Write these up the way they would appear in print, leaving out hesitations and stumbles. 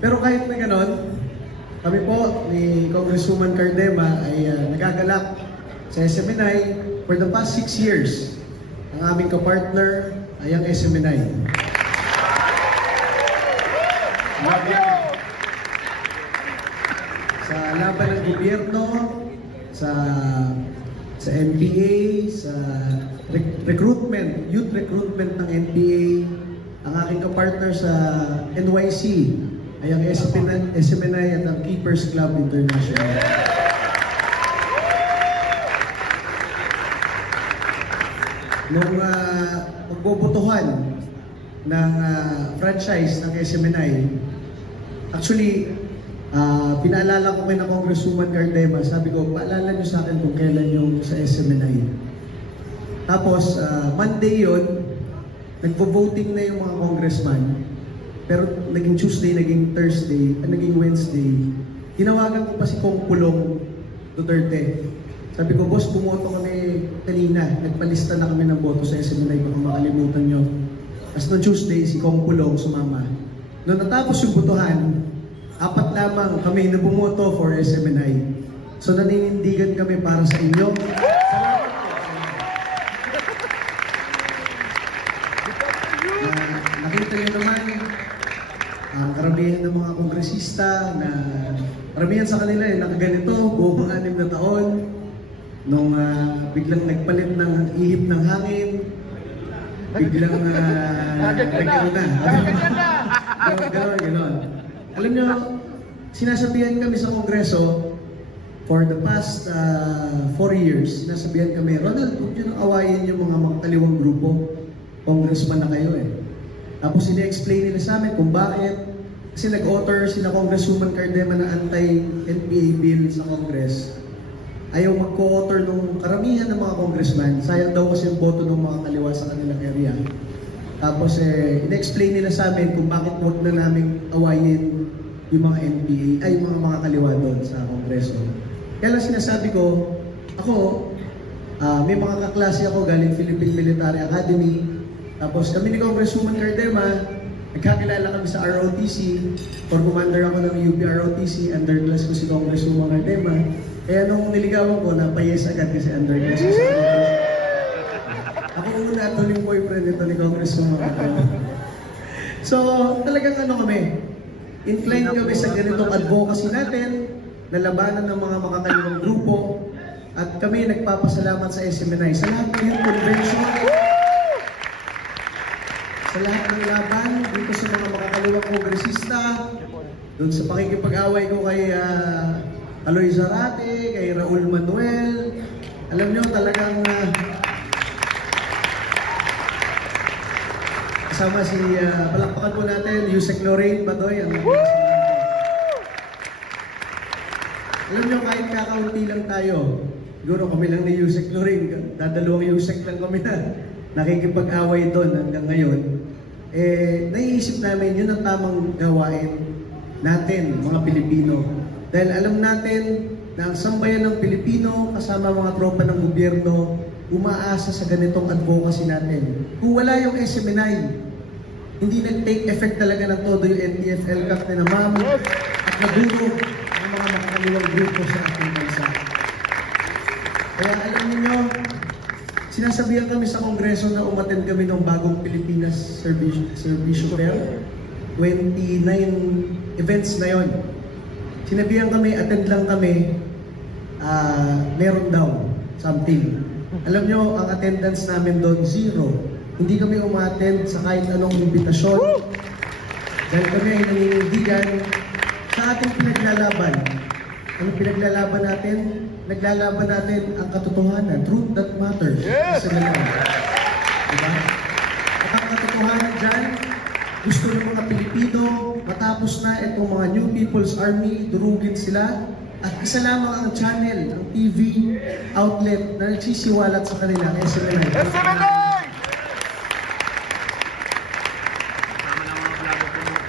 Pero kahit na ganon, kami po ni Congresswoman Cardema ay nagagalak sa SMNI for the past 6 years. Ang aming kapartner ay ang SMNI. Sa laban ng gobyerno, sa NPA, sa recruitment, youth recruitment ng NPA, ang aking kapartner sa NYC ay ang SMNI at ang Keepers Club International. Nung magbobotohan ng franchise ng SMNI, actually, pinaalala ko kay na Congresswoman Cardema, sabi ko, paalala nyo sa akin kung kailan yung sa SMNI. Tapos, Monday yun, nagpo-voting na yung mga congressman, pero naging Tuesday, naging Thursday, naging Wednesday, tinawagan ko pa si Kong Pulong Duterte. Sabi ko, boss, bumoto kami kanina, nagpalista na kami ng boto sa SMNI, baka makalimutan nyo. Tapos noong Tuesday, si Kong Pulong sumama. Noong natapos yung botohan, 4 lamang kami na bumoto for SMNI. So naninindigan kami para sa inyo. Nakita niyo naman ang karamihan ng mga kongresista na karamihan sa kanila nakaganito buong 6 na taon nung biglang nagpalit ng ihip ng hangin, biglang gano'n. Alam nyo, sinasabihan kami sa Kongreso for the past 4 years, sinasabihan kami, Ronald, huwag nyo nang awayin yung mga magkaliwang grupo. Congressman na kayo eh. Tapos sina-explain nila sa amin kung bakit. Kasi nag-author sila Congresswoman Cardema na anti-NPA bill sa Congress. Ayaw mag-co-author ng karamihan ng mga congressman. Sayang daw kasi yung boto ng mga kaliwa sa kanilang area. Tapos ina-explain nila sa amin kung bakit huwag na namin awayin yung mga NPA, ay yung mga kaliwa doon sa Kongreso. Kaya lang sinasabi ko, ako, may mga kaklase ako galing Philippine Military Academy. Tapos kami ni Congresswoman Cardema, nagkakilala kami sa ROTC, or commander ako ng UP ROTC, underclass ko si Congresswoman Cardema. Kaya nung niligawan ko, napayes agad kasi underclass ko sa ako una ito yung boyfriend nito ni Congresswoman Cardema. So, talagang kami, inclined kami sa ganitong advocacy natin, na labanan ng mga makakaliwang grupo, at kami nagpapasalamat sa SMNI sa lahat ng yung convention, sa lahat ng laban dito sa mga makakaliwang kongresista, doon sa pakikipag-away ko kay Aloy Zarate, kay Raul Manuel. Alam nyo, talagang kasama si, palakpakan po natin, Yusek Lorraine Badoy. Alam nyo, kahit kakaunti lang tayo, siguro kami lang ni Yusek Lorraine, dadalawang Yusek lang kami na nakikipag-away doon hanggang ngayon. Naiisip namin yun ang tamang gawain natin, mga Pilipino. Dahil alam natin na ang sambayan ng Pilipino kasama mga tropa ng gobyerno umaasa sa ganitong advocacy natin. Kung wala yung SMNI, hindi nag-take effect talaga ng todo yung NTF-ELCAC na namam at naguro ang mga makakaliwang grupo sa ating bansa. Kaya alam niyo, sinasabihan kami sa Kongreso na umattend kami ng bagong Pilipinas Servicio Fair. 29 events na yon. Sinabihan kami, attend lang kami, meron daw something. Alam nyo, ang attendance namin doon, 0. Hindi kami umattend sa kahit anong imbitasyon. Dahil kami ay naninindigan sa ating pinaglalaban. Ano pinaglalaban natin? Naglalaban natin ang katotohanan. Truth that matters. Yes! Diba? At ang katotohanan dyan, gusto ng mga Pilipino, matapos na itong mga New People's Army, durugin sila. At isa lamang ang channel, ang TV outlet na nagsisiwalat sa kanila, SMNI.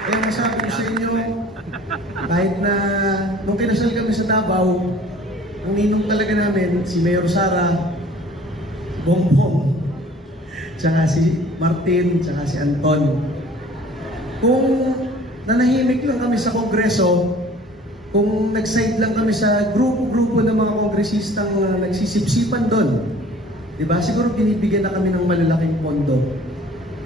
Kaya masabi ko sa inyo, kahit na nung kinasal kami sa Davao, ang ninong talaga namin, si Mayor Sara, Bongbong, tsaka si Martin, tsaka si Anton. Kung nanahimik lang kami sa Kongreso, kung nag-side lang kami sa grupo-grupo ng mga kongresistang nagsisipsipan doon, diba? Siguro binibigyan na kami ng malalaking pondo.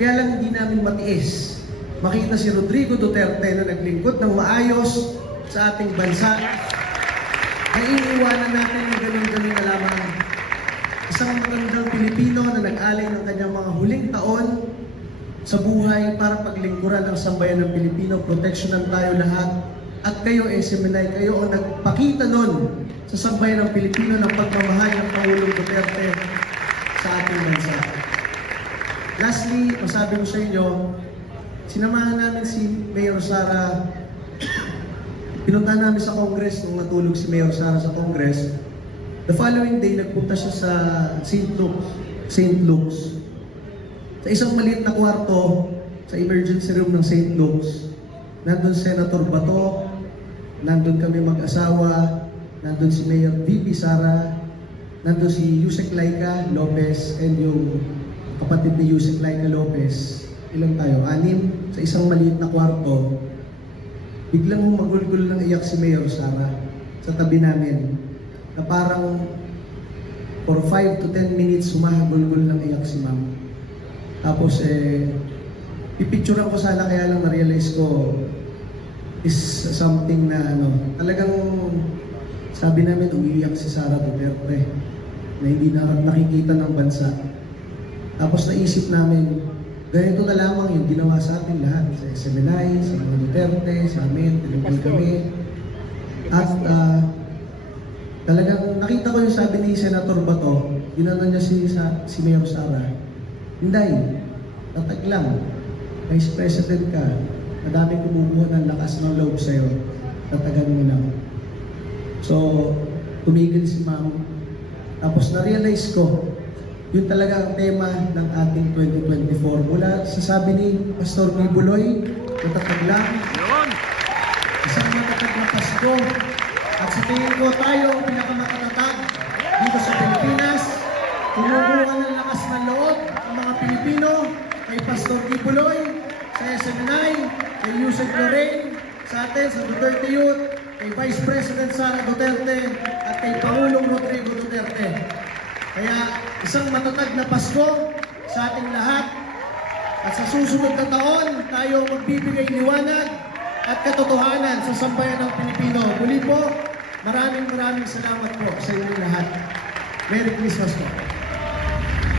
Kaya lang hindi namin matiis makita si Rodrigo Duterte na naglingkod ng maayos sa ating bansa. Naiiwanan natin ng ganun-ganun na lamang isang magandang Pilipino na nag-alay ng kanyang mga huling taon sa buhay para paglingkuran ang sambayan ng Pilipino, proteksyonan tayo lahat. At kayo, SMNI, kayo ang nagpakita nun sa sambayan ng Pilipino ng pagmamahal ng Pangulong Duterte sa ating bansa. Lastly, masabi ko sa inyo, sinamahan namin si Mayor Sara. Pinunta namin sa Congress nung natulog si Mayor Sara sa Congress. The following day, nagpunta siya sa St. Luke's. Sa isang maliit na kwarto, sa emergency room ng St. Luke's, nandun Senator Bato, nandun kami mag-asawa, nandun si Mayor VP Sara, nandun si Yusek Laika Lopez, and yung kapatid ni Yusek Laika Lopez. Ilang tayo? 6 sa isang maliit na kwarto. Biglang humagulgul ng iyak si Mayor Sara sa tabi namin, na parang for 5 to 10 minutes humahagulgul ng iyak si ma'am. Tapos pipicturean ko sana, kaya lang na-realize ko is something na talagang sabi namin umiiyak si Sara Duterte na hindi na nakikita ng bansa. Tapos naisip namin, ganito na lamang yung ginawa sa atin lahat, sa SMNI, sa mga Duterte, sa amin, tinutulog kami. At talagang nakita ko yung sabi ni Senator Bato, ginano niya si Mayor Sara, Inday, tatag lang, Vice President ka, madaming kumukuha ng lakas ng loob sa'yo, tatagan mo lang. So, tumigil si ma'am. Tapos na-realize ko, yun talaga ang tema ng ating 2024. Mula sa sabi ni Pastor Nibuloy, matatag lang, isang matatag na Pasko. At sa tingin ko, tayo ang pinakamatatag dito sa Pilipinas. Kumukuha ng lakas ng loob ang mga Pilipino kay Pastor Nibuloy, sa SMNI, kay Yusek Lorraine, sa atin, sa Duterte Youth, kay Vice President Sara Duterte, at kay Pangulong Rodrigo Duterte. Kaya isang matatag na Pasko sa ating lahat, at sa susunod na taon, tayo magbibigay liwanag at katotohanan sa sambayan ng Pilipino. Muli po, maraming salamat po sa inyong lahat. Merry Christmas po.